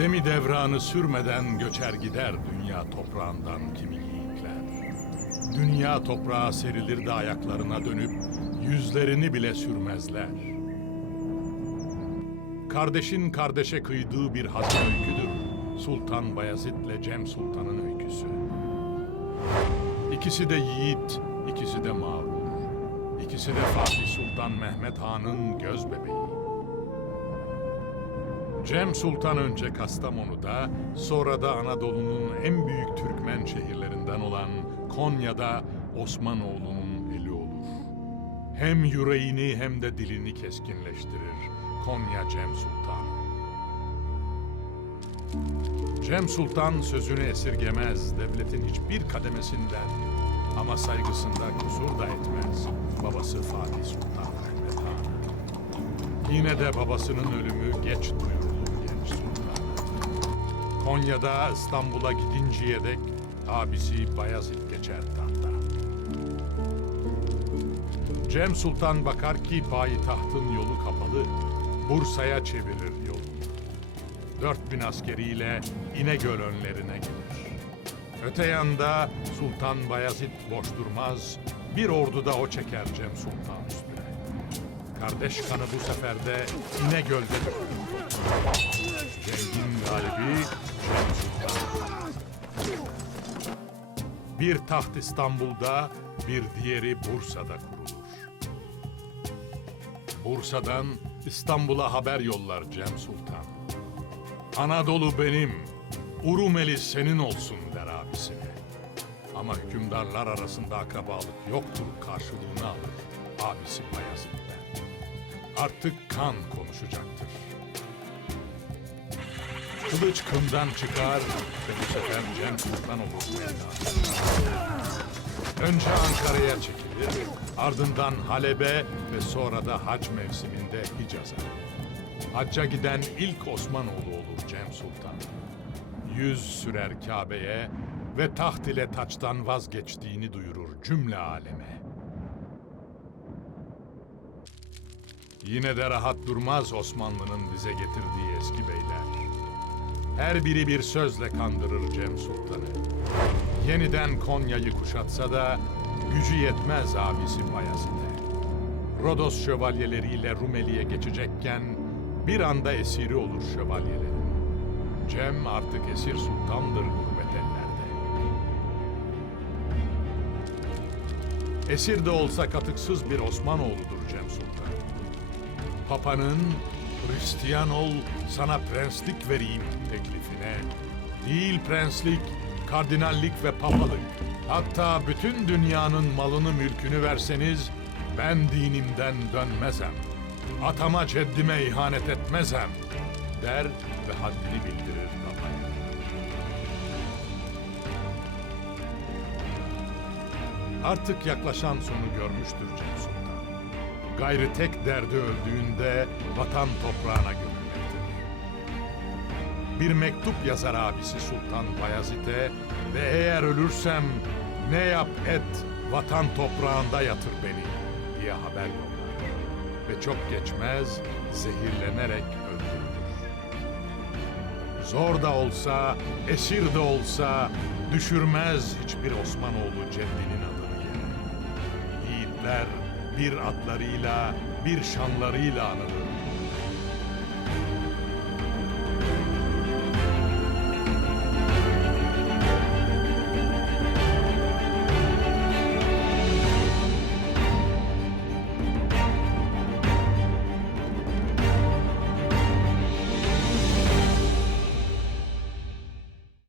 Demi devranı sürmeden göçer gider dünya toprağından kimi yiğitler. Dünya toprağa serilir de ayaklarına dönüp yüzlerini bile sürmezler. Kardeşin kardeşe kıydığı bir hazin öyküdür. Sultan Bayezid'le Cem Sultan'ın öyküsü. İkisi de yiğit, ikisi de mağrur. İkisi de Fatih Sultan Mehmet Han'ın göz bebeği. Cem Sultan önce Kastamonu'da, sonra da Anadolu'nun en büyük Türkmen şehirlerinden olan Konya'da Osmanoğlu'nun eli olur. Hem yüreğini hem de dilini keskinleştirir Konya Cem Sultan. Cem Sultan sözünü esirgemez devletin hiçbir kademesinden ama saygısında kusur da etmez babası Fatih Sultan. Yine de babasının ölümü geç duyurulur genç sultan. Konya'da İstanbul'a gidinceye dek abisi Bayezid geçer tahta. Cem Sultan bakar ki payitahtın yolu kapalı, Bursa'ya çevirir yolu. Dört bin askeriyle İnegöl önlerine gelir. Öte yanda Sultan Bayezid boş durmaz, bir ordu da o çeker Cem Sultan. Kardeş kanı bu sefer de İnegöl'de. Cengin galibi. Bir taht İstanbul'da, bir diğeri Bursa'da kurulur. Bursa'dan İstanbul'a haber yollar Cem Sultan. Anadolu benim, Urumeli senin olsun der abisine. Ama hükümdarlar arasında akrabalık yoktur karşılığını alır abisi Bayezid'den. Artık kan konuşacaktır. Kılıç kından çıkar ve bu sefer Cem Sultan olur. Önce Ankara'ya çekilir, ardından Halep'e ve sonra da hac mevsiminde Hicaz'a. Hacca giden ilk Osmanoğlu olur Cem Sultan. Yüz sürer Kabe'ye ve taht ile taçtan vazgeçtiğini duyurur cümle aleme. Yine de rahat durmaz Osmanlı'nın bize getirdiği eski beyler. Her biri bir sözle kandırır Cem Sultan'ı. Yeniden Konya'yı kuşatsa da gücü yetmez abisi Bayezid'e. Rodos şövalyeleriyle Rumeli'ye geçecekken bir anda esiri olur şövalyelerin. Cem artık esir sultandır gurbet ellerde. Esir de olsa katıksız bir Osmanoğlu'dur Cem Sultan. Papa'nın Hristiyan ol sana prenslik vereyim teklifine. Değil prenslik, kardinallik ve papalık. Hatta bütün dünyanın malını mülkünü verseniz ben dinimden dönmezem. Atama ceddime ihanet etmezem der ve haddini bildirir babaya. Artık yaklaşan sonu görmüştür Cem. Gayrı tek derdi öldüğünde vatan toprağına gömülmektir. Bir mektup yazar abisi Sultan Bayezid'e ve eğer ölürsem ne yap et vatan toprağında yatır beni diye haber yollar. Ve çok geçmez zehirlenerek öldürülür. Zor da olsa, esir de olsa düşürmez hiçbir Osmanoğlu ceddinin adını yere. Yiğitler bir adlarıyla, bir şanlarıyla anılır